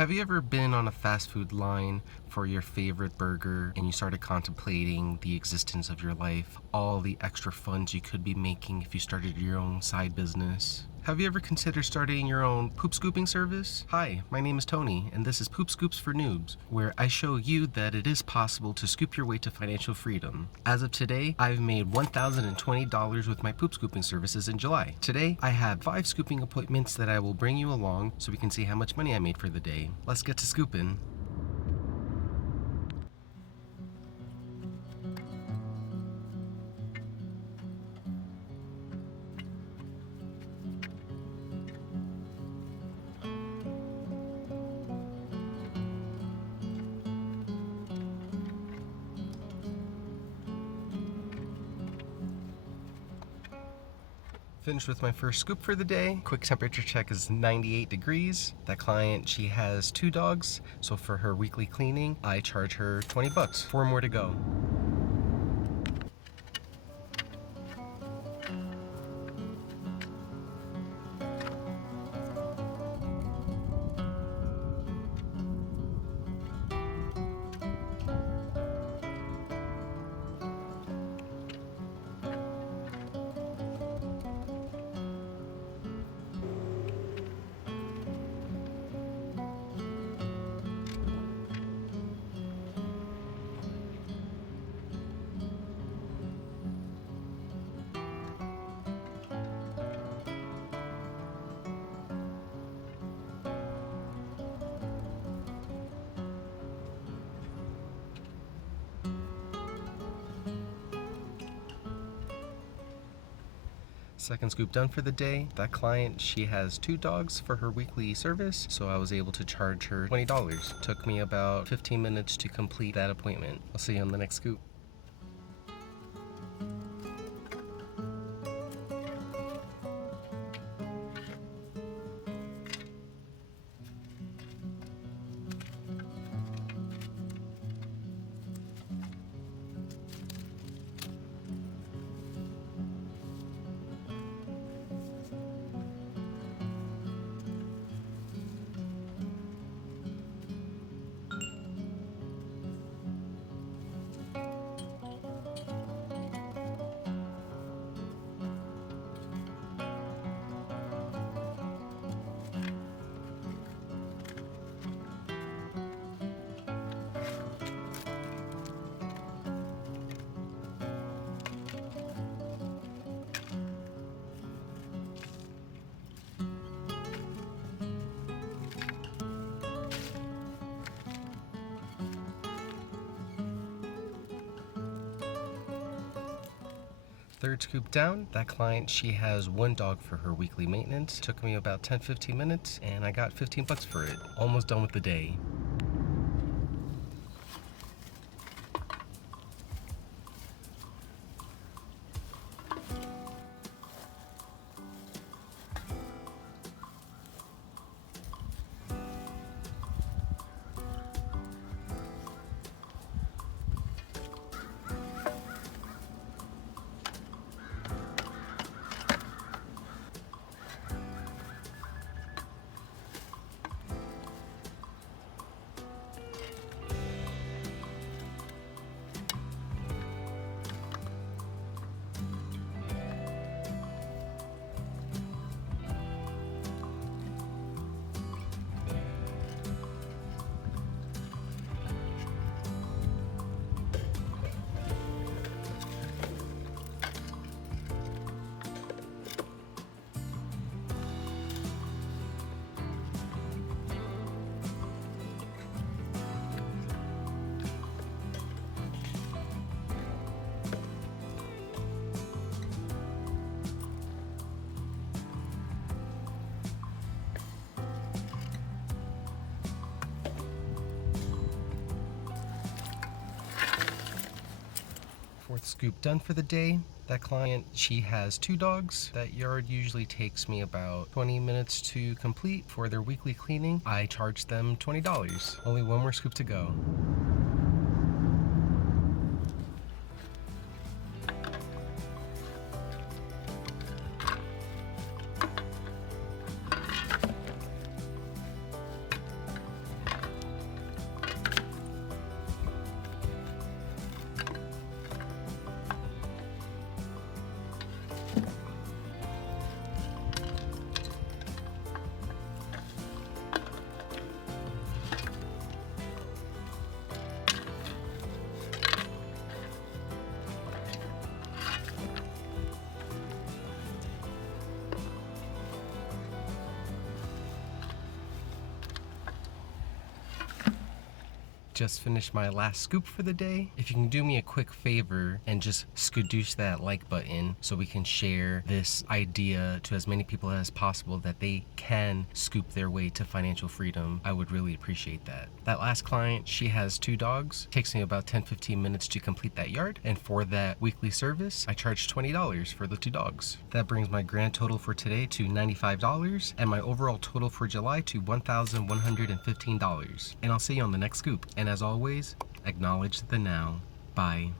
Have you ever been on a fast food line for your favorite burger and you started contemplating the existence of your life, all the extra funds you could be making if you started your own side business? Have you ever considered starting your own poop scooping service? Hi, my name is Tony, and this is Poop Scoops for Noobs, where I show you that it is possible to scoop your way to financial freedom. As of today, I've made $1,020 with my poop scooping services in July. Today, I have 5 scooping appointments that I will bring you along so we can see how much money I made for the day. Let's get to scooping. Finished with my first scoop for the day. Quick temperature check is 98 degrees. That client, she has 2 dogs, so for her weekly cleaning, I charge her 20 bucks. 4 more to go. Second scoop done for the day. That client, she has 2 dogs for her weekly service, so I was able to charge her $20. Took me about 15 minutes to complete that appointment. I'll see you on the next scoop. Third scoop down. That client, she has 1 dog for her weekly maintenance. Took me about 10-15 minutes and I got 15 bucks for it. Almost done with the day. Fourth scoop done for the day. That client, she has 2 dogs. That yard usually takes me about 20 minutes to complete. For their weekly cleaning, I charge them $20. Only 1 more scoop to go. just finished my last scoop for the day. If you can do me a quick favor and just skadoosh that like button so we can share this idea to as many people as possible that they can scoop their way to financial freedom, I would really appreciate that. That last client, she has 2 dogs. Takes me about 10-15 minutes to complete that yard, and for that weekly service, I charge $20 for the 2 dogs. That brings my grand total for today to $95 and my overall total for July to $1,115. And I'll see you on the next scoop. And as always, acknowledge the now. Bye.